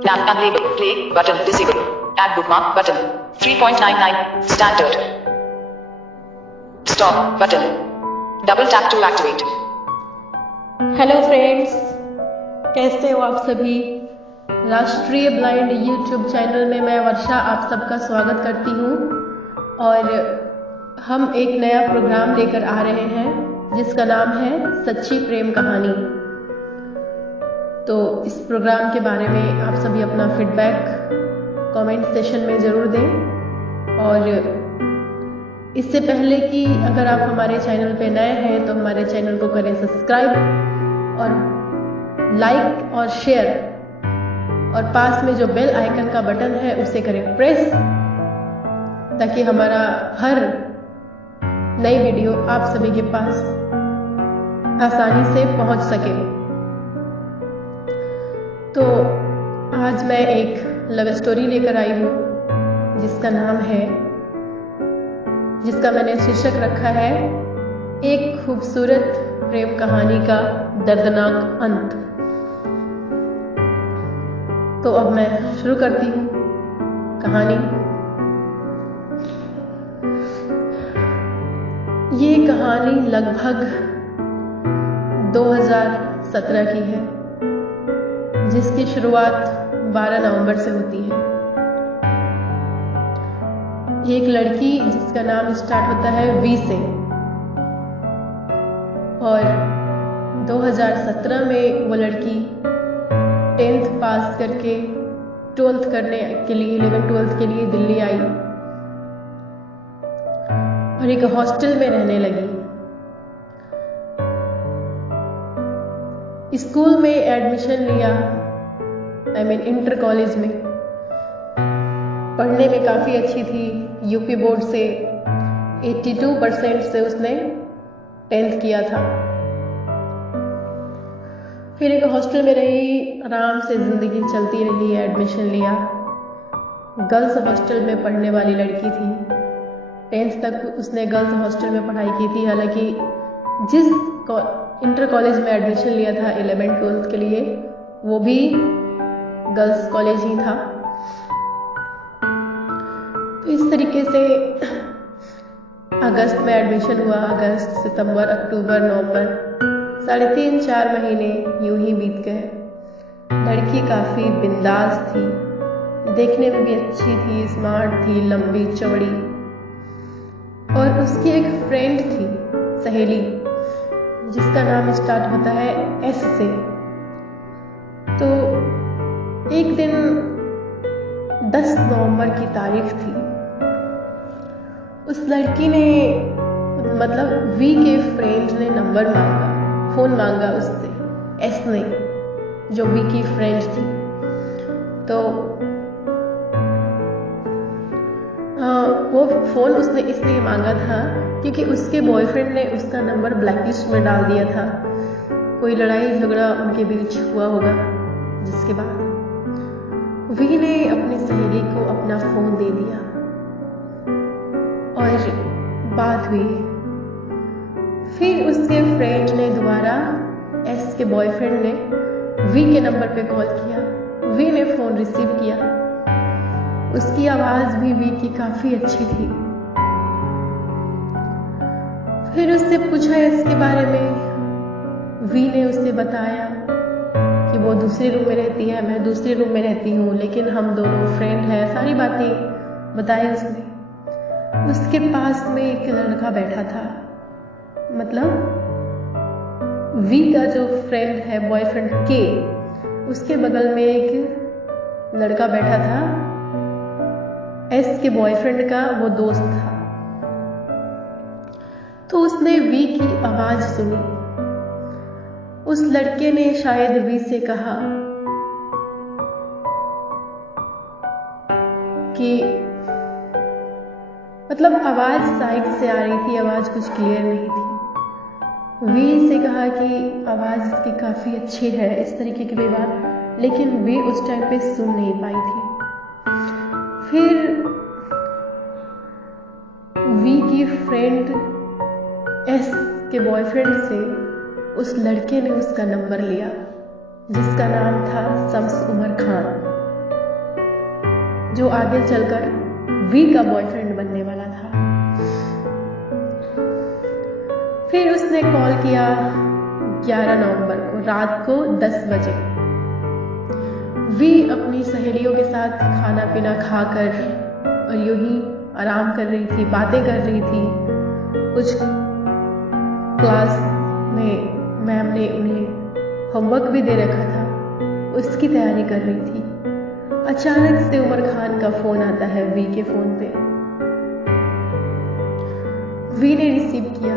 Lamp and label. Play button disabled. Add bookmark button. 3.99 standard. Stop button. Double tap to activate. Hello friends, कैसे हो आप सभी। राष्ट्रीय blind YouTube channel में मैं वर्षा आप सबका स्वागत करती हूँ और हम एक नया प्रोग्राम लेकर आ रहे हैं जिसका नाम है सच्ची प्रेम कहानी। तो इस प्रोग्राम के बारे में आप सभी अपना फीडबैक कमेंट सेशन में ज़रूर दें। और इससे पहले कि अगर आप हमारे चैनल पे नए हैं तो हमारे चैनल को करें सब्सक्राइब और लाइक और शेयर, और पास में जो बेल आइकन का बटन है उसे करें प्रेस, ताकि हमारा हर नई वीडियो आप सभी के पास आसानी से पहुंच सके। तो आज मैं एक लव स्टोरी लेकर आई हूँ जिसका मैंने शीर्षक रखा है एक खूबसूरत प्रेम कहानी का दर्दनाक अंत। तो अब मैं शुरू करती हूँ कहानी। ये कहानी लगभग 2017 की है, जिसकी शुरुआत 12 नवंबर से होती है। एक लड़की जिसका नाम स्टार्ट होता है वी से, और 2017 में वो लड़की 10th पास करके 12th करने के लिए 11th-12th के लिए दिल्ली आई और एक हॉस्टल में रहने लगी। स्कूल में एडमिशन लिया, इंटर कॉलेज में। पढ़ने में काफ़ी अच्छी थी। यूपी बोर्ड से 82% से उसने 10th किया था। फिर एक हॉस्टल में रही, आराम से ज़िंदगी चलती रही। एडमिशन लिया। गर्ल्स हॉस्टल में पढ़ने वाली लड़की थी। 10th तक उसने गर्ल्स हॉस्टल में पढ़ाई की थी। हालांकि जिस इंटर कॉलेज में एडमिशन लिया था 11th-12th के लिए, वो भी गर्ल्स कॉलेज ही था। तो इस तरीके से अगस्त में एडमिशन हुआ। अगस्त, सितंबर, अक्टूबर, नवंबर, 3.5-4 महीने यूं ही बीत गए। लड़की काफ़ी बिंदास थी, देखने में भी अच्छी थी, स्मार्ट थी, लंबी चौड़ी। और उसकी एक फ्रेंड थी, सहेली, जिसका नाम स्टार्ट होता है एस से। तो एक दिन 10 नवंबर की तारीख थी। उस लड़की ने वी के फ्रेंड ने नंबर मांगा, फ़ोन मांगा उससे, एस ने, जो वी की फ्रेंड थी। तो वो फ़ोन उसने इसलिए मांगा था क्योंकि उसके बॉयफ्रेंड ने उसका नंबर ब्लैकलिस्ट में डाल दिया था। कोई लड़ाई झगड़ा उनके बीच हुआ होगा, जिसके बाद वी ने अपनी सहेली को अपना फ़ोन दे दिया और बात हुई। फिर उसके फ्रेंड ने दोबारा एस के बॉयफ्रेंड ने वी के नंबर पे कॉल किया। वी ने फ़ोन रिसीव किया। उसकी आवाज़ भी वी की काफ़ी अच्छी थी। फिर उससे पूछा इसके बारे में। वी ने उसे बताया कि वो दूसरे रूम में रहती है, मैं दूसरे रूम में रहती हूँ, लेकिन हम दोनों फ्रेंड हैं। सारी बातें बताई उसने। उसके पास में एक लड़का बैठा था, वी का जो फ्रेंड है, बॉयफ्रेंड के, उसके बगल में एक लड़का बैठा था। एस के बॉयफ्रेंड का वो दोस्त था। तो उसने वी की आवाज सुनी। उस लड़के ने शायद वी से कहा कि आवाज साइड से आ रही थी, आवाज कुछ क्लियर नहीं थी। वी से कहा कि आवाज इसकी काफी अच्छी है, इस तरीके की कोई बात, लेकिन वी उस टाइम पे सुन नहीं पाई थी। फिर वी की फ्रेंड एस के बॉयफ्रेंड से उस लड़के ने उसका नंबर लिया, जिसका नाम था शम्स उमर खान। जो आगे चलकर वी का बॉयफ्रेंड बनने वाला था। फिर उसने कॉल किया 11 नवंबर को रात को 10 बजे। वी अपनी सहेलियों के साथ खाना पीना खाकर और यूं ही आराम कर रही थी, बातें कर रही थी। कुछ क्लास में मैम ने उन्हें होमवर्क भी दे रखा था, उसकी तैयारी कर रही थी। अचानक से उमर खान का फोन आता है वी के फोन पे। वी ने रिसीव किया।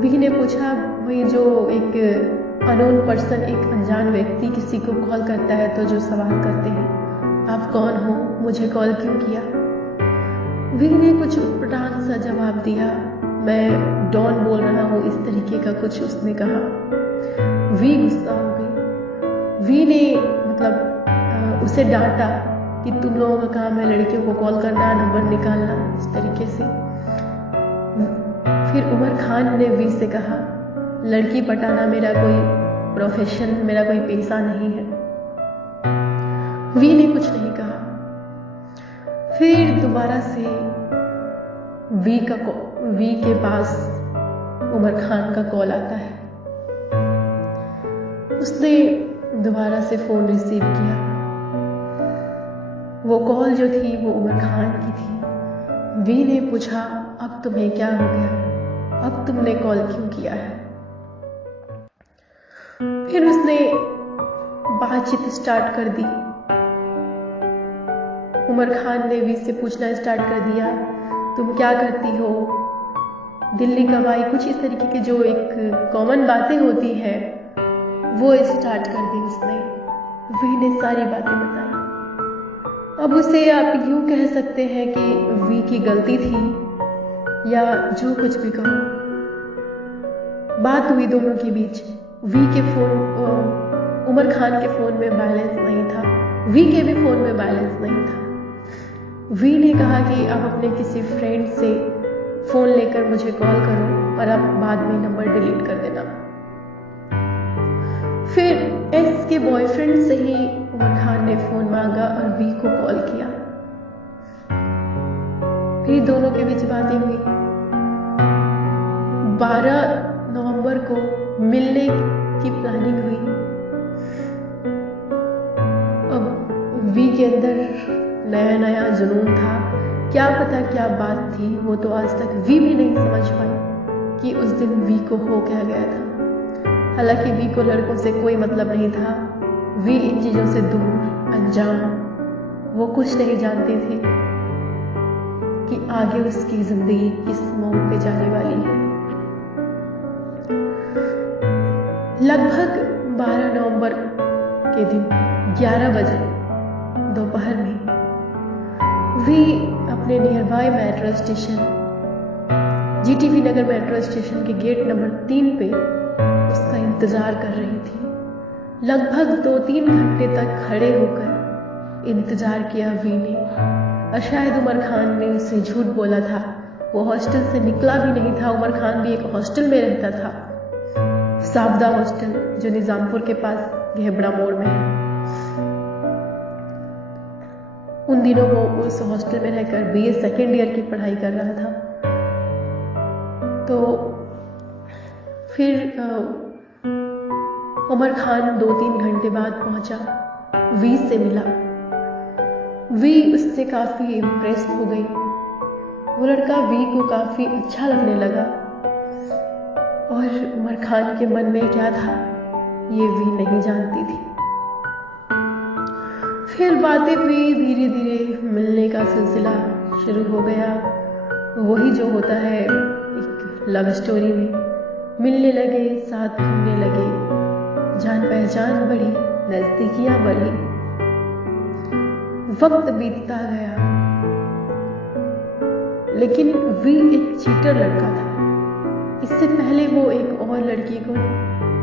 वी ने पूछा, वही जो एक अननोन पर्सन, एक अनजान व्यक्ति किसी को कॉल करता है तो जो सवाल करते हैं, आप कौन हो, मुझे कॉल क्यों किया। वी ने कुछ उटपटांग सा जवाब दिया, मैं डॉन बोल रहा हूँ, इस तरीके का कुछ उसने कहा। वी गुस्सा हो गई। वी ने उसे डांटा कि तुम लोगों का काम है लड़कियों को कॉल करना, नंबर निकालना, इस तरीके से। फिर उमर खान ने वी से कहा, लड़की पटाना मेरा कोई प्रोफेशन, मेरा कोई पेशा नहीं है। वी ने कुछ नहीं कहा। फिर दोबारा से वी के पास उमर खान का कॉल आता है। उसने दोबारा से फोन रिसीव किया। वो कॉल जो थी वो उमर खान की थी। वी ने पूछा, अब तुम्हें क्या हो गया, अब तुमने कॉल क्यों किया है। फिर उसने बातचीत स्टार्ट कर दी। उमर खान ने वी से पूछना स्टार्ट कर दिया, तुम क्या करती हो, दिल्ली कब आई, कुछ इस तरीके की जो एक कॉमन बातें होती हैं वो स्टार्ट कर दी उसने। वी ने सारी बातें बताई। अब उसे आप यूं कह सकते हैं कि वी की गलती थी या जो कुछ भी कहो। बात हुई दोनों के बीच। वी के फोन, उमर खान के फोन में बैलेंस नहीं था, वी के भी फोन में बैलेंस नहीं था। वी ने कहा कि आप अपने किसी फ्रेंड से फोन लेकर मुझे कॉल करो और आप बाद में नंबर डिलीट कर देना। फिर एस के बॉयफ्रेंड से ही उमर खान ने फोन मांगा और वी को कॉल किया। फिर दोनों के बीच बातें हुई। 12 नवंबर को मिलने की प्लानिंग हुई। अब वी के अंदर नया नया जुनून था, क्या पता क्या बात थी, वो तो आज तक वी भी नहीं समझ पाई कि उस दिन वी को हो क्या गया था। हालांकि वी को लड़कों से कोई मतलब नहीं था, वी इन चीजों से दूर, अनजान, वो कुछ नहीं जानती थी कि आगे उसकी जिंदगी किस मोड़ पे जाने वाली है। लगभग 12 नवंबर के दिन 11 बजे दोपहर में वी अपने near by metro station, Zee TV Nagar metro station के गेट नंबर 3 पे उसका इंतजार कर रही थी। लगभग 2-3 घंटे तक खड़े होकर इंतजार किया वी ने, और शायद उमर खान ने उससे झूठ बोला था। वो हॉस्टल से निकला भी नहीं था। उमर खान भी एक हॉस्टल में रहता था, साबदा हॉस्टल, जो निजामपुर के पास घेबड़ा मोड़ में है। उन दिनों वो उस हॉस्टल में रहकर बीए सेकेंड ईयर की पढ़ाई कर रहा था। तो फिर उमर खान 2-3 घंटे बाद पहुंचा, वी से मिला। वी उससे काफी इम्प्रेस हो गई। वो लड़का वी को काफी अच्छा लगने लगा, और उमर खान के मन में क्या था ये वी नहीं जानती थी। फिर बातें हुई, धीरे धीरे मिलने का सिलसिला शुरू हो गया। वही जो होता है एक लव स्टोरी में, मिलने लगे, साथ घूमने लगे, जान पहचान बढ़ी, नजदीकियां बढ़ी, वक्त बीतता गया। लेकिन वी एक चीटर लड़का था। इससे पहले वो एक और लड़की को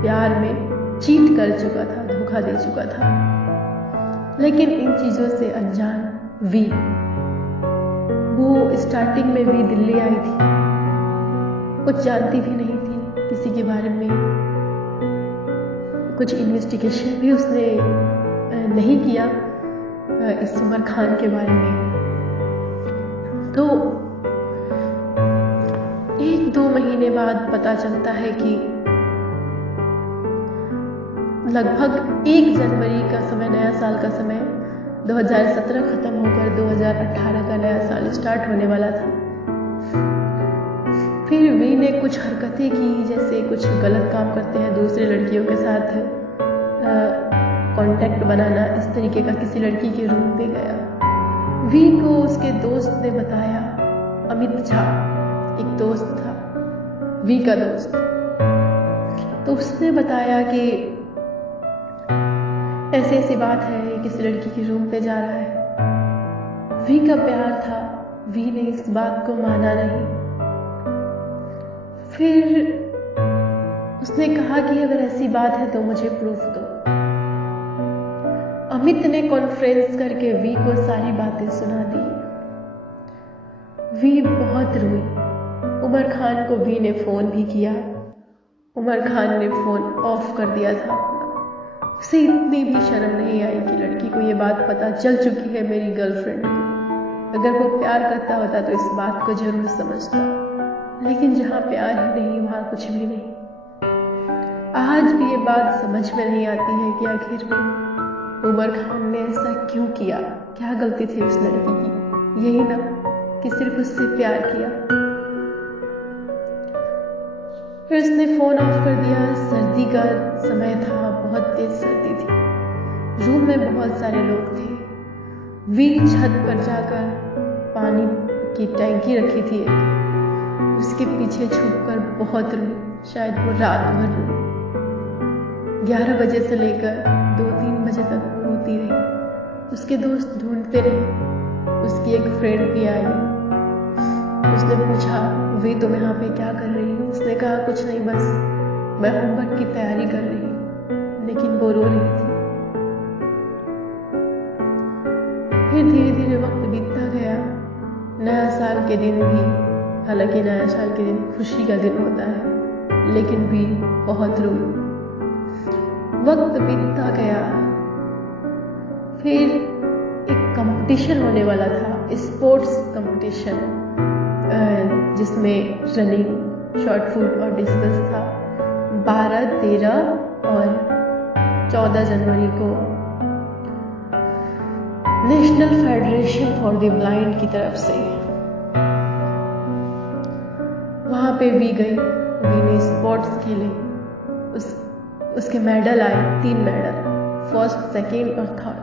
प्यार में चीट कर चुका था, धोखा दे चुका था। लेकिन इन चीजों से अनजान वी, वो स्टार्टिंग में वी दिल्ली आई थी, कुछ जानती भी नहीं थी किसी के बारे में, कुछ इन्वेस्टिगेशन भी उसने नहीं किया। इस उमर खान के बारे में। तो 1-2 महीने बाद पता चलता है कि लगभग 1 जनवरी का समय, नया साल का समय, 2017 खत्म होकर 2018 का नया साल स्टार्ट होने वाला था। फिर वी ने कुछ हरकतें की, जैसे कुछ गलत काम करते हैं, दूसरे लड़कियों के साथ कांटेक्ट बनाना, इस तरीके का। किसी लड़की के रूम पे गया। वी को उसके दोस्त ने बताया, अमित झा एक दोस्त था, वी का दोस्त, तो उसने बताया कि ऐसी ऐसी बात है, किसी लड़की के रूम पे जा रहा है। वी का प्यार था, वी ने इस बात को माना नहीं। फिर उसने कहा कि अगर ऐसी बात है तो मुझे प्रूफ दो। अमित ने कॉन्फ्रेंस करके वी को सारी बातें सुना दी। वी बहुत रोई। उमर खान को वी ने फोन भी किया। उमर खान ने फोन ऑफ कर दिया था। उसे इतनी भी शर्म नहीं आई कि लड़की को ये बात पता चल चुकी है, मेरी गर्लफ्रेंड को। अगर वो प्यार करता होता तो इस बात को जरूर समझता, लेकिन जहाँ प्यार ही नहीं वहाँ कुछ भी नहीं। आज भी ये बात समझ में नहीं आती है कि आखिर में उमर खान ने ऐसा क्यों किया। क्या गलती थी उस लड़की की? यही ना कि सिर्फ उससे प्यार किया। फिर उसने फोन ऑफ कर दिया। सर्दी का समय था, बहुत तेज सर्दी थी। रूम में बहुत सारे लोग थे। वी छत पर जाकर पानी की टैंकी रखी थी एक, उसके पीछे छुपकर बहुत रोई। शायद वो रात भर रोई। 11 बजे से लेकर 2-3 बजे तक रोती रही। उसके दोस्त ढूंढते रहे। उसकी एक फ्रेंड भी आई। उसने पूछा, वे तुम यहाँ पे क्या कर रही हो? उसने कहा, कुछ नहीं, बस मैं होमवर्क की तैयारी कर रही हूँ। लेकिन वो रो रही थी। फिर धीरे धीरे वक्त बीतता गया। नया साल के दिन भी, हालांकि नया साल के दिन खुशी का दिन होता है, लेकिन भी बहुत रोई। वक्त बीतता गया। फिर एक कंपटीशन होने वाला था, स्पोर्ट्स कंपटीशन, जिसमें रनिंग, शॉर्ट पुट और डिस्कस था। 12, 13 और 14 जनवरी को national federation for the blind की तरफ से वहां पे वी गई। वी ने स्पोर्ट्स खेले। उसके मेडल आए, 3 मेडल, फर्स्ट, सेकेंड और थर्ड।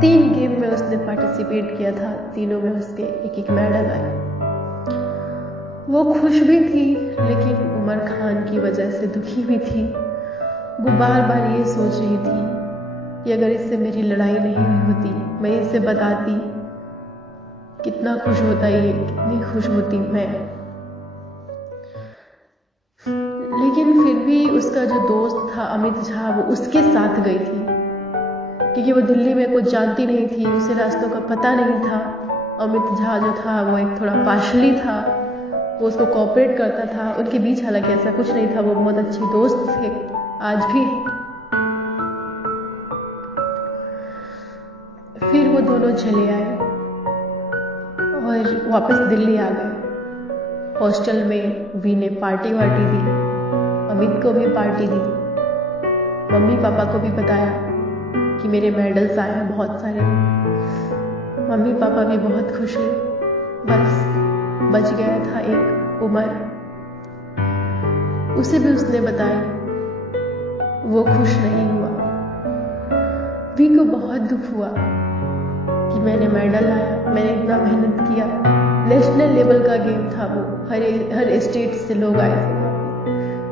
3 गेम में उसने पार्टिसिपेट किया था। तीनों में उसके एक मेडल आए। वो खुश भी थी, लेकिन उमर खान की वजह से दुखी भी थी। वो बार बार ये सोच रही थी कि अगर इससे मेरी लड़ाई नहीं हुई होती, मैं इसे बताती, कितना खुश होता ये, कितनी खुश होती मैं। लेकिन फिर भी उसका जो दोस्त था अमित झा, वो उसके साथ गई थी, क्योंकि वो दिल्ली में कुछ जानती नहीं थी, उसे रास्तों का पता नहीं था। अमित झा जो था वो एक थोड़ा पाशली था, वो उसको कोऑपरेट करता था। उनके बीच हालांकि ऐसा कुछ नहीं था, वो बहुत अच्छे दोस्त थे, आज भी। फिर वो दोनों चले आए और वापस दिल्ली आ गए। हॉस्टल में वी ने पार्टी वार्टी दी, अमित को भी पार्टी दी। मम्मी पापा को भी बताया कि मेरे मेडल्स आए हैं बहुत सारे। मम्मी पापा भी बहुत खुश हुए। बस बच गया था एक उमर, उसे भी उसने बताई। वो खुश नहीं हुआ। वी को बहुत दुख हुआ कि मैंने मेडल लाया, मैंने इतना मेहनत किया। नेशनल लेवल का गेम था वो, हर स्टेट से लोग आए थे,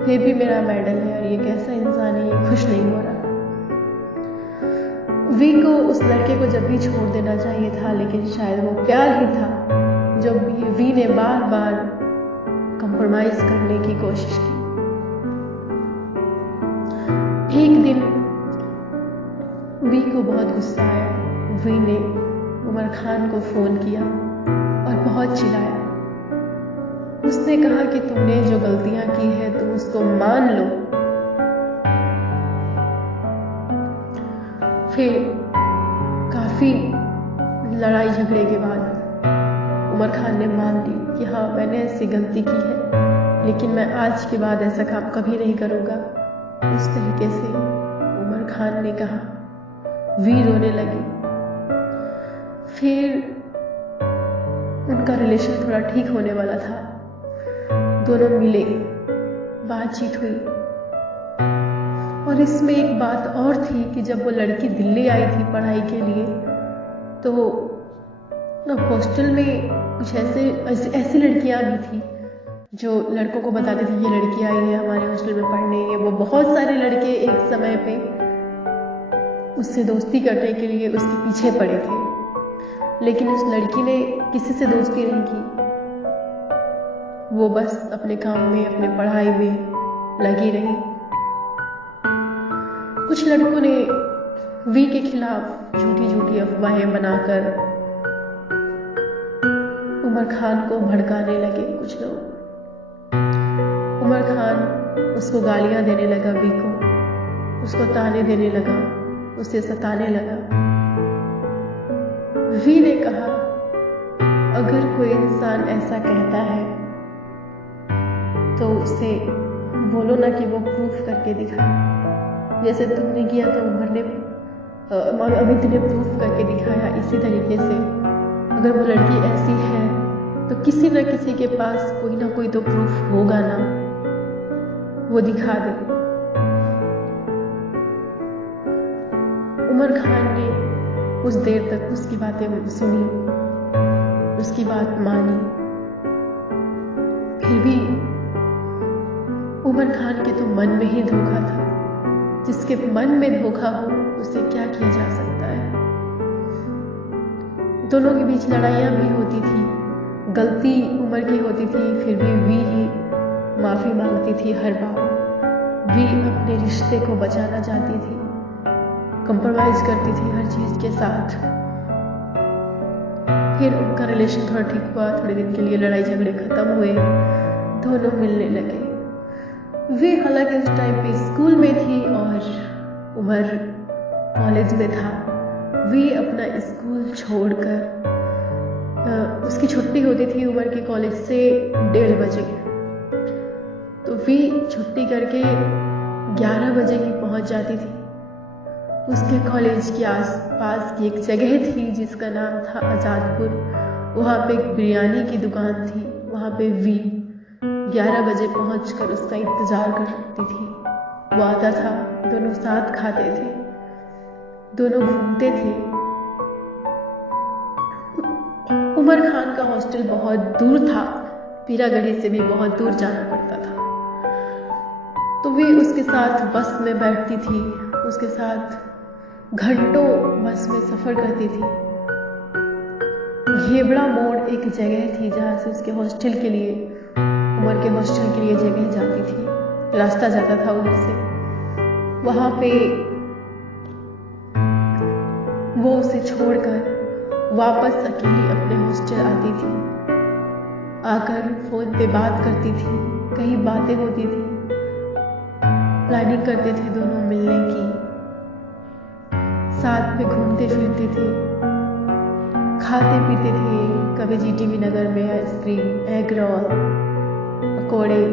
फिर भी मेरा मेडल है और ये कैसा इंसान है, ये खुश नहीं हो रहा। वी को उस लड़के को जब भी छोड़ देना चाहिए था, लेकिन शायद वो प्यार ही था। जब वी ने बार बार कंप्रोमाइज करने की कोशिश की। एक दिन वी को बहुत गुस्सा आया। वी ने उमर खान को फोन किया और बहुत चिल्लाया। उसने कहा कि तुमने जो गलतियां की है तुम उसको मान लो। फिर काफ़ी लड़ाई झगड़े के बाद उमर खान ने मान ली कि हाँ, मैंने ऐसी गलती की है, लेकिन मैं आज के बाद ऐसा काम कभी नहीं करूँगा। इस तरीके से उमर खान ने कहा। वी रोने लगी। फिर उनका रिलेशन थोड़ा ठीक होने वाला था। दोनों मिले, बातचीत हुई। और इसमें एक बात और थी कि जब वो लड़की दिल्ली आई थी पढ़ाई के लिए, तो हॉस्टल में कुछ ऐसी लड़कियां भी थी जो लड़कों को बताती थी ये लड़की आई है हमारे हॉस्टल में पढ़ने। ये वो बहुत सारे लड़के एक समय पे उससे दोस्ती करने के लिए उसके पीछे पड़े थे, लेकिन उस लड़की ने किसी से दोस्ती नहीं की। वो बस अपने काम में, अपने पढ़ाई में लगी रही। कुछ लड़कों ने वी के खिलाफ झूठी झूठी अफवाहें बनाकर उमर खान को भड़काने लगे। कुछ लोग, उमर खान उसको गालियां देने लगा, वी को, उसको ताने देने लगा, उसे सताने लगा। वी ने कहा, अगर कोई इंसान ऐसा कहता है तो उसे बोलो ना कि वो प्रूफ करके दिखाए। जैसे तुमने किया तो उमर ने अमित ने प्रूफ करके दिखाया। इसी तरीके से अगर वो लड़की ऐसी है तो किसी न किसी के पास कोई ना कोई तो प्रूफ होगा ना, वो दिखा दे। उमर खान ने कुछ देर तक उसकी बातें सुनी, उसकी बात मानी। फिर भी उमर खान के तो मन में ही धोखा था। जिसके मन में धोखा हो उसे क्या किया जा सकता है। दोनों के बीच लड़ाइयाँ भी होती थी, गलती उमर की होती थी, फिर भी वी ही माफी मांगती थी हर बार। वी अपने रिश्ते को बचाना चाहती थी, कंप्रोमाइज करती थी हर चीज के साथ। फिर उनका रिलेशन थोड़ा ठीक हुआ, थोड़े दिन के लिए लड़ाई झगड़े खत्म हुए, दोनों मिलने लगे। वे हालांकि उस टाइम पे स्कूल में थी और उमर कॉलेज में था। वे अपना स्कूल छोड़कर, उसकी छुट्टी होती थी उमर के कॉलेज से 1:30 बजे, तो वे छुट्टी करके 11 बजे ही पहुंच जाती थी। उसके कॉलेज के आसपास की एक जगह थी जिसका नाम था आजादपुर। वहाँ पे एक बिरयानी की दुकान थी। वहाँ पे वी 11 बजे पहुंचकर उसका इंतजार कर सकती थी। वो आता था, दोनों साथ खाते थे, दोनों घूमते थे। उमर खान का हॉस्टल बहुत दूर था, पीरागढ़ी से भी बहुत दूर जाना पड़ता था। तो वे उसके साथ बस में बैठती थी, उसके साथ घंटों बस में सफर करती थी। घेबड़ा मोड़ एक जगह थी जहां से उसके हॉस्टल के लिए, उमर के हॉस्टल के लिए जगह जाती थी, रास्ता जाता था उधर से। वहां पे वो उसे छोड़कर वापस अकेली अपने हॉस्टल आती थी। आकर फोन पे बात करती थी, कई बातें होती थी, प्लानिंग करते थे दोनों मिलने की, साथ में घूमते फिरते थे, खाते पीते थे। कभी जीटीवी नगर में आइसक्रीम, एग रोल, पकौड़े।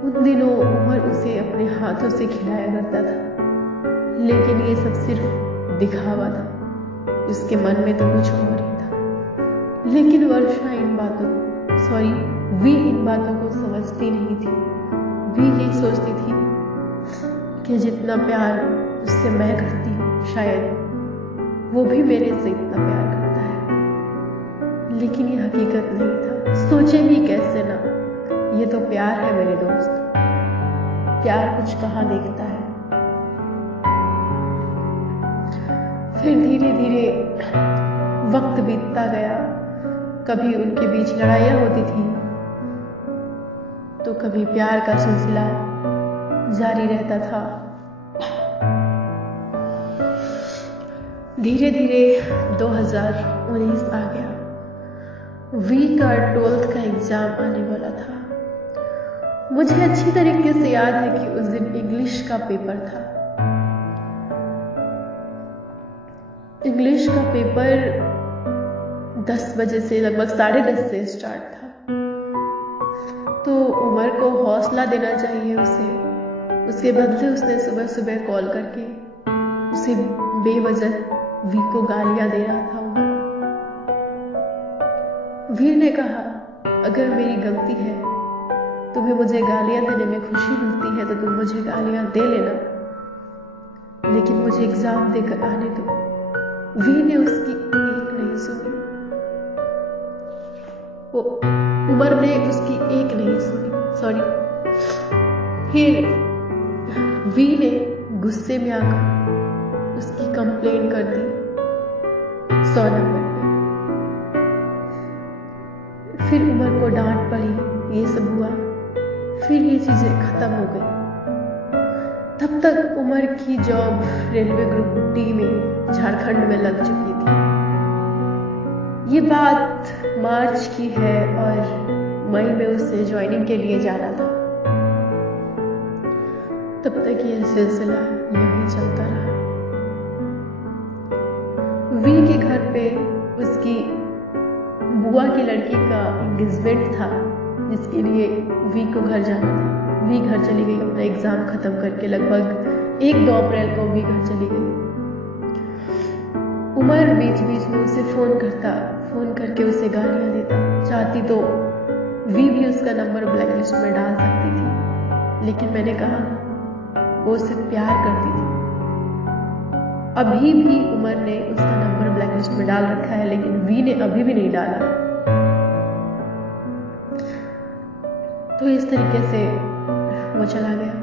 उन दिनों उमर उसे अपने हाथों से खिलाया करता था, लेकिन ये सब सिर्फ दिखावा था। उसके मन में तो कुछ और ही था। लेकिन वर्षा वी इन बातों को समझती नहीं थी। वी यही सोचती थी कि जितना प्यार उससे मैं करती हूँ, शायद वो भी मेरे से इतना प्यार करता है। लेकिन ये हकीकत नहीं था। सोचे भी कैसे ना, ये तो प्यार है मेरे दोस्त। प्यार कुछ कहाँ देखता है। फिर धीरे धीरे वक्त बीतता गया। कभी उनके बीच लड़ाइयाँ होती थी, तो कभी प्यार का सिलसिला जारी रहता था। धीरे धीरे 2019 आ गया। वी का 12th का एग्जाम आने वाला था। मुझे अच्छी तरीके से याद है कि उस दिन इंग्लिश का पेपर था। इंग्लिश का पेपर 10 बजे से लगभग 10:30 से स्टार्ट था। तो उमर को हौसला देना चाहिए उसे। उसके बदले उसने सुबह सुबह कॉल करके उसे बेवजह वी को गालियां दे रहा था। उमर वीर ने कहा, अगर मेरी गलती है, तुम्हें मुझे गालियां देने में खुशी मिलती है तो तुम मुझे गालियां दे लेना, लेकिन मुझे एग्जाम देकर आने दो। वी ने उसकी एक नहीं सुनी। वो उमर ने उसकी एक नहीं सुनी, सॉरी। फिर वी ने गुस्से में आकर उसकी कंप्लेन कर दी 100 नंबर पे। फिर उमर को डांट पड़ी, ये सब हुआ। फिर ये चीजें खत्म हो गई। तब तक उमर की जॉब रेलवे ग्रुप डी में झारखंड में लग चुकी थी। ये बात मार्च की है और मई में उसे ज्वाइनिंग के लिए जाना था। तब तक यह सिलसिला यूं ही चलता रहा। वी के घर पे उसकी बुआ की लड़की का एंगेजमेंट था, जिसके लिए वी को घर जाना था। वी घर चली गई अपना एग्जाम खत्म करके। लगभग 1-2 अप्रैल को वी घर चली गई। उमर बीच बीच में उसे फोन करके उसे गालियां देता। चाहती तो वी भी उसका नंबर ब्लैकलिस्ट में डाल सकती थी, लेकिन मैंने कहा वो उससे प्यार करती थी। अभी भी उमर ने उसका नंबर ब्लैकलिस्ट में डाल रखा है, लेकिन वी ने अभी भी नहीं डाला। तो इस तरीके से वो चला गया।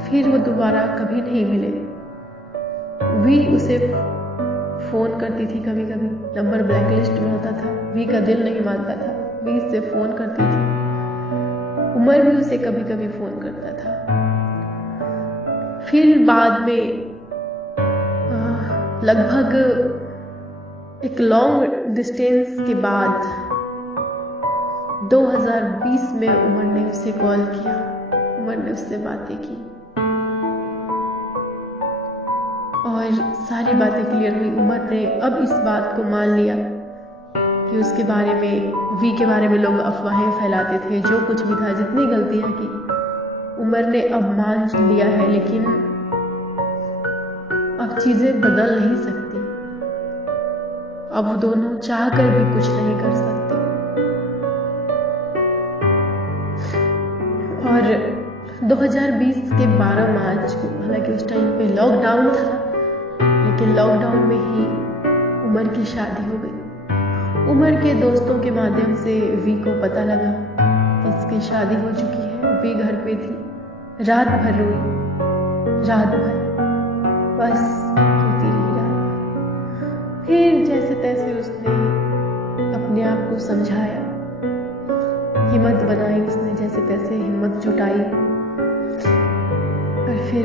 फिर वो दोबारा कभी नहीं मिले। वी उसे फोन करती थी कभी कभी, नंबर ब्लैकलिस्ट में होता था। वी का दिल नहीं मानता था, वी से फोन करती थी। उमर भी उसे कभी कभी फोन करता था। फिर बाद में लगभग एक लॉन्ग डिस्टेंस के बाद 2020 में उमर ने उसे कॉल किया। उमर ने उससे बातें की और सारी बातें क्लियर हुई। उमर ने अब इस बात को मान लिया कि उसके बारे में, वी के बारे में लोग अफवाहें फैलाते थे। जो कुछ भी था, जितनी गलतियां की, उमर ने अब मान लिया है। लेकिन अब चीजें बदल नहीं सकती। अब वो दोनों चाह कर भी कुछ नहीं कर सकते। और 2020 के 12 मार्च को, हालांकि उस टाइम पे लॉकडाउन था, लेकिन लॉकडाउन में ही उमर की शादी हो गई। उमर के दोस्तों के माध्यम से वी को पता लगा कि इसकी शादी हो चुकी है। वी घर पे थी। रात भर रोई, रात भर बस रोती रही रात भर। फिर जैसे तैसे उसने अपने आप को समझाया, हिम्मत बनाई उसने, जैसे तैसे हिम्मत जुटाई और फिर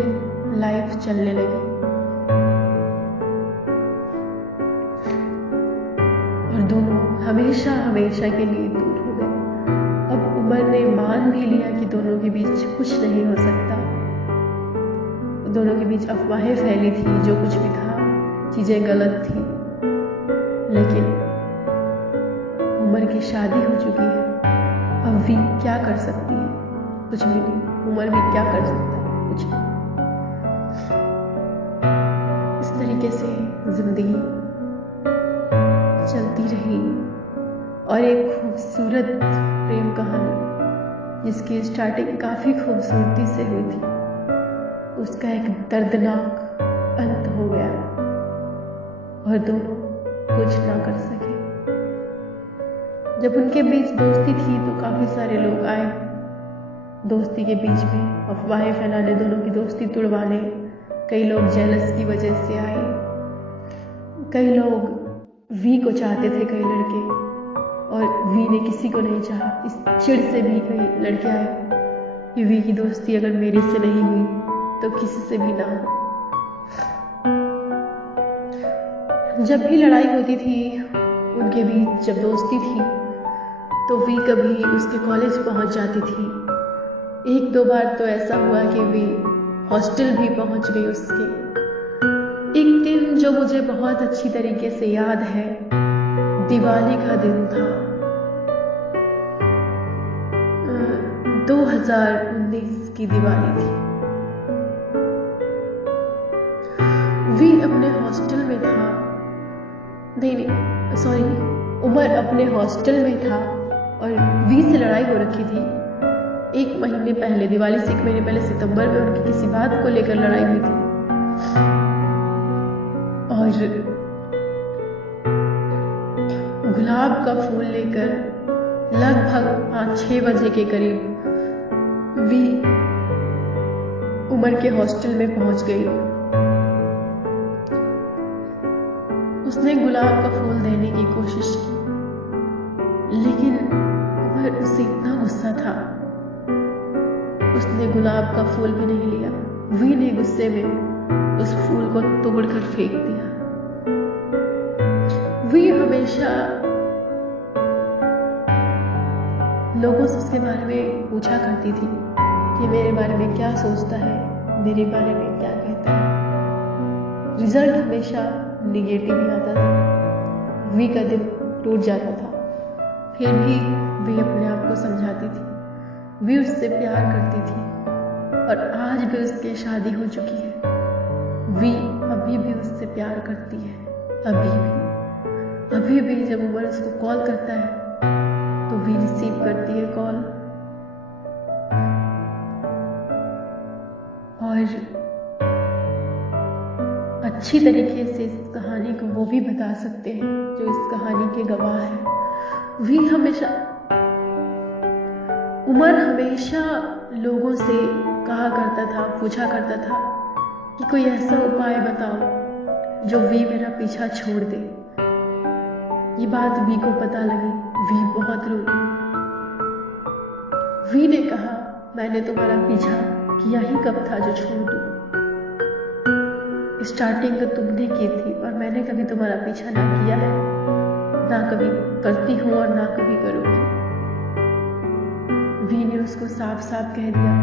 लाइफ चलने लगी। और दोनों हमेशा हमेशा के लिए दूर हो गए। अब उमर ने मान भी लिया कि दोनों के बीच कुछ नहीं हो सकता। दोनों के बीच अफवाहें फैली थी, जो कुछ भी था, चीजें गलत थी। लेकिन उमर की शादी हो चुकी है। अब वी क्या कर सकती है? कुछ भी नहीं। उमर भी क्या कर सकता है? कुछ नहीं। इस तरीके से जिंदगी चलती रही। और एक खूबसूरत प्रेम कहानी, जिसकी स्टार्टिंग काफी खूबसूरती से हुई थी, उसका एक दर्दनाक अंत हो गया और दोनों कुछ ना कर सके। जब उनके बीच दोस्ती थी तो काफी सारे लोग आए दोस्ती के बीच में अफवाहें फैलाने, दोनों की दोस्ती तुड़वाने। कई लोग जेलस की वजह से आए, कई लोग वी को चाहते थे, कई लड़के, और वी ने किसी को नहीं चाहा। इस चिढ़ से भी कई लड़के आए कि वी की दोस्ती अगर मेरे से नहीं हुई तो किसी से भी ना हो। जब भी लड़ाई होती थी उनके बीच, जब दोस्ती थी, तो वी कभी उसके कॉलेज पहुंच जाती थी। 1-2 बार तो ऐसा हुआ कि वी हॉस्टल भी पहुंच गई उसके। एक जो मुझे बहुत अच्छी तरीके से याद है, दिवाली का दिन था। 2019 की दिवाली थी। वी अपने हॉस्टल में था, नहीं सॉरी, उमर अपने हॉस्टल में था और वी से लड़ाई हो रखी थी 1 महीने पहले, दिवाली से 1 महीने पहले सितंबर में उनकी किसी बात को लेकर लड़ाई हुई थी। और गुलाब का फूल लेकर लगभग 5-6 बजे के करीब वी उमर के हॉस्टल में पहुंच गई। उसने गुलाब का फूल देने की कोशिश की, लेकिन उमर उससे इतना गुस्सा था, उसने गुलाब का फूल भी नहीं लिया। वी ने गुस्से में उस फूल को तोड़कर फेंक दिया। वी हमेशा लोगों से उसके बारे में पूछा करती थी कि मेरे बारे में क्या सोचता है, मेरे बारे में क्या कहता है। रिजल्ट हमेशा निगेटिव ही आता था। वी का दिल टूट जाता था, फिर भी वी अपने आप को समझाती थी। वी उससे प्यार करती थी और आज भी उसकी शादी हो चुकी है। वी अभी भी उससे प्यार करती है, अभी भी जब उमर उसको कॉल करता है तो वी रिसीव करती है कॉल। और अच्छी तरीके से इस कहानी को वो भी बता सकते हैं जो इस कहानी के गवाह हैं। उमर हमेशा लोगों से कहा करता था, पूछा करता था कि कोई ऐसा उपाय बताओ जो वी मेरा पीछा छोड़ दे। ये बात वी को पता लगी, वी बहुत रोई। वी ने कहा, मैंने तुम्हारा पीछा किया ही कब था जो छोड़ दूं? स्टार्टिंग तो तुमने की थी और मैंने कभी तुम्हारा पीछा ना किया है, ना कभी करती हूं और ना कभी करूंगी। वी ने उसको साफ साफ कह दिया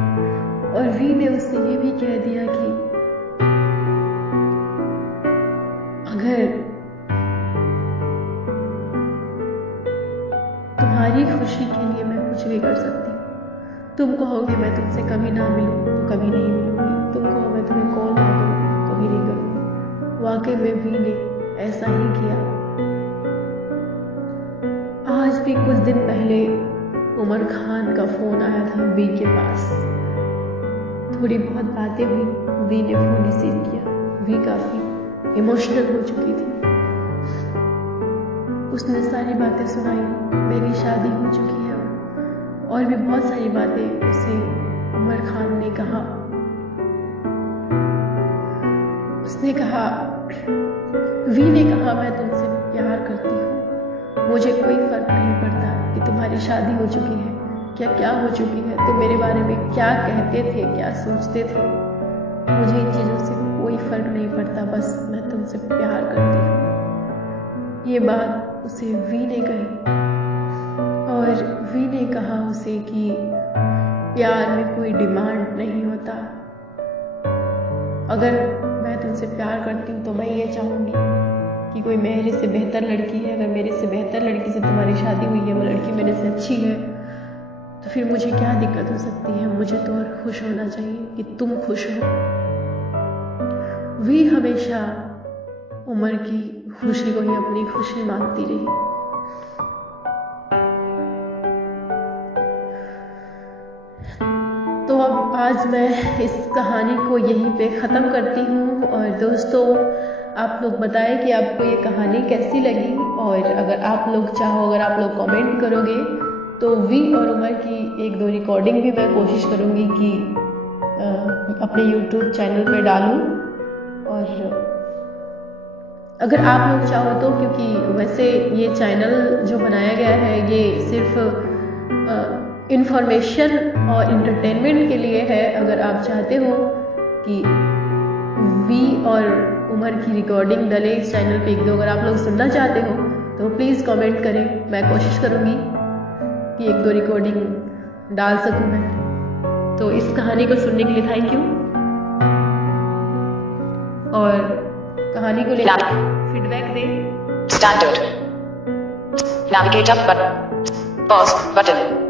और वी ने उससे ये भी कह दिया कि अगर तुम्हारी खुशी के लिए मैं कुछ भी कर सकती हूँ। तुम कहोगे मैं तुमसे कभी ना मिलूं तो कभी नहीं मिलूंगी, तुम कहो मैं तुम्हें कॉल ना करूं कभी नहीं करूंगी। वाकई में वी ने ऐसा ही किया। आज भी कुछ दिन पहले उमर खान का फोन आया था वी के पास। थोड़ी बहुत बातें हुई, वी ने फोन रिसीव किया। वी काफी इमोशनल हो चुकी थी। उसने सारी बातें सुनाई, मेरी शादी हो चुकी है और भी बहुत सारी बातें उसे उमर खान ने कहा। उसने कहा, वी ने कहा, मैं तुमसे प्यार करती हूँ, मुझे कोई फर्क नहीं पड़ता कि तुम्हारी शादी हो चुकी है, क्या हो चुकी है, तुम मेरे बारे में क्या कहते थे, क्या सोचते थे, मुझे इन चीजों से कोई फर्क नहीं पड़ता, बस मैं तुमसे प्यार करती हूँ। ये बात उसे वी ने कही और वी ने कहा उसे कि प्यार में कोई डिमांड नहीं होता। अगर मैं तुमसे प्यार करती हूँ तो मैं ये चाहूंगी कि कोई मेरे से बेहतर लड़की है, अगर मेरे से बेहतर लड़की से तुम्हारी शादी हुई है, वो लड़की मेरे से अच्छी है, तो फिर मुझे क्या दिक्कत हो सकती है? मुझे तो और खुश होना चाहिए कि तुम खुश हो। वी हमेशा उमर की खुशी को ही अपनी खुशी मानती रही। तो अब आज मैं इस कहानी को यहीं पे ख़त्म करती हूँ। और दोस्तों, आप लोग बताएं कि आपको ये कहानी कैसी लगी, और अगर आप लोग चाहो, अगर आप लोग कमेंट करोगे तो वी और उमर की 1-2 रिकॉर्डिंग भी मैं कोशिश करूँगी कि अपने YouTube चैनल पे डालूँ। और अगर आप लोग चाहो तो, क्योंकि वैसे ये चैनल जो बनाया गया है ये सिर्फ इंफॉर्मेशन और इंटरटेनमेंट के लिए है। अगर आप चाहते हो कि वी और उमर की रिकॉर्डिंग डले इस चैनल पे 1-2, अगर आप लोग सुनना चाहते हो तो प्लीज़ कमेंट करें। मैं कोशिश करूँगी कि 1-2 रिकॉर्डिंग डाल सकूँ मैं। तो इस कहानी को सुनने के लिए थैंक यू। और कहानी को लेकर फीडबैक दें। Standard. Navigate up button. Pause button.